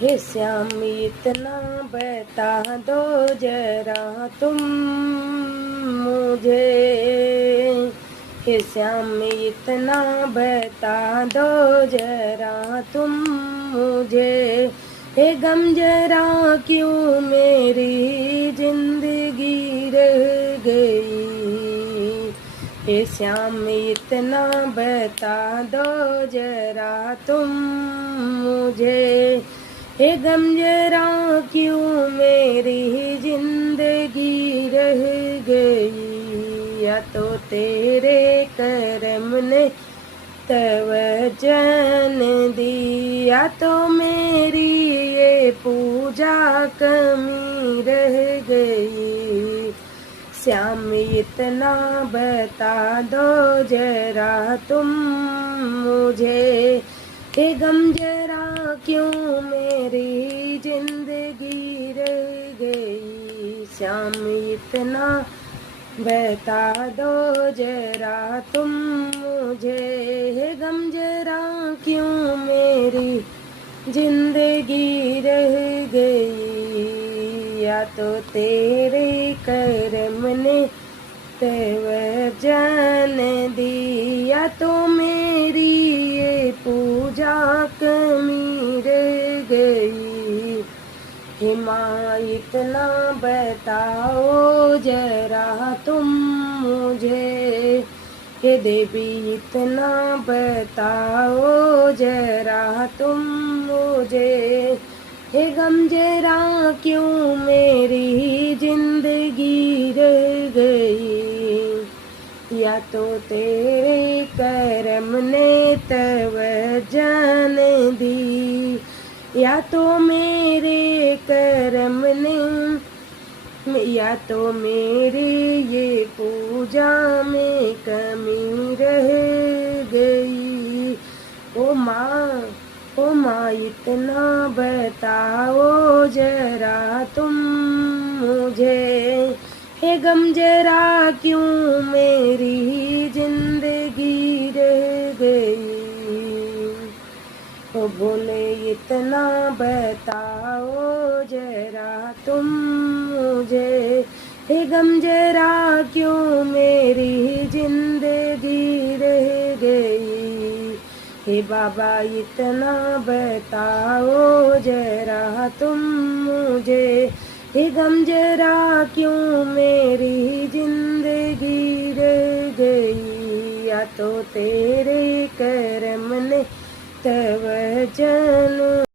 हे श्याम इतना बता दो जरा तुम मुझे, हे श्याम इतना बता दो जरा तुम मुझे, हे गम जरा क्यों मेरी जिंदगी रह गई, हे श्याम इतना बता दो जरा तुम मुझे, हे गम जरा क्यों मेरी जिंदगी रह गई, या तो तेरे करम ने तवज्जन दी, या तो मेरी ये पूजा कमी रह गई, श्याम इतना बता दो जरा तुम मुझे, हे गम जरा क्यों मेरी जिंदगी रह गई, श्याम इतना बता दो जरा तुम मुझे, हे गम जरा क्यों मेरी जिंदगी रह गई, या तो तेरे करम ने तवज्जन दी, या तो मेरी ये पूजा कमी रह गई, हे माँ इतना बताओ जरा तुम मुझे, हे देवी इतना बताओ जरा तुम मुझे, हे गम जरा क्यों मेरी जिंदगी रह गई, या तो तेरे करम ने तवज्जन दी, या तो मेरे करम ने, या तो मेरी ये पूजा में कमी रह गई, ओ माँ इतना बताओ जरा तुम मुझे, हे गम जरा क्यों मेरी जिंदगी रह गई, ओ बोले इतना बताओ जरा तुम मुझे, हे गम जरा क्यों मेरी जिंदगी रह गई, हे बाबा इतना बताओ जरा तुम मुझे, हे गम जरा क्यों मेरी जिंदगी रह गई, या तो तेरे करम ने तवज्जन